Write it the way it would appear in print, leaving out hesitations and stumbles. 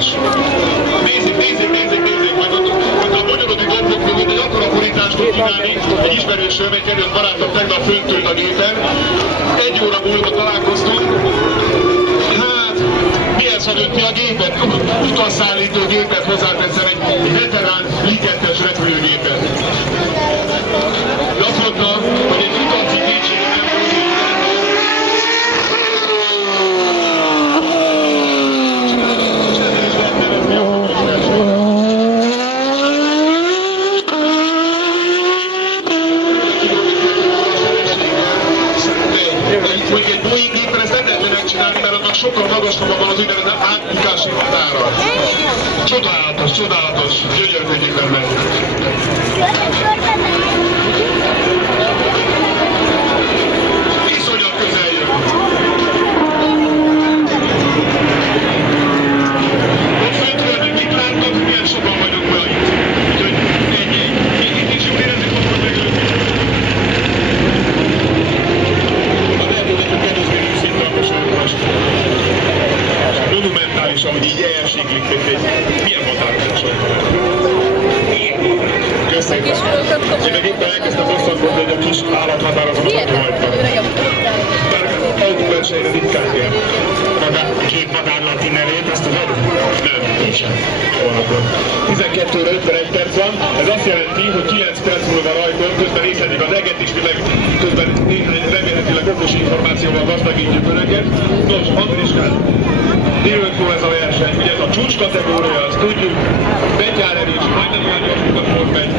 csodálatos. Nézzék, majd ott a magyarodi dombokról, hogy egy akkora borítást tud csinálni, egy ismerősöm, egy kedves barátom tegnap föntült a gépen. 1 óra múlva találkoztunk. Hát, milyen szadott a gépet? Utasszállító gépet hozzáteszem, egy veterán Li-2-es repülőgépet. De azt mondta, hogy egy utalci kétség nem volt. Mondjuk egy Boeing gépen ezt nem lehetne megcsinálni, mert annak sokkal magasabb van az úgynevezett átbukási határa. Csodálatos, gyönyörűképpen megy. Iszonyat közel jön. Ott föntről meg mit látnak, milyen sokan vagyunk ma itt. Úgyhogy ennyi. Itt is jól érezzük, akkor megölünk. Monumentális, ahogy így elsiklik, mint egy milyen madárkácsony. Köszönöm. Én meg éppen elkezdtem hosszat mondani, hogy a kis állathatározatot rajta. Bár autóversenyre ritkán ér. Két madárlat innenét, azt tudod? Nem. Nincsen. 12 óra 51 perc van, ez azt jelenti, hogy 9 perc múlva rajtól, közben észledik az eget is, mi meg közben remélhetőleg okos információval gazdagítjuk önöket. Nos, Andriskán, miről szól ez a verseny? Ugye ez a csúcs kategória, azt tudjuk, betyár erős, majdnem olyan gyorsukat fog megy.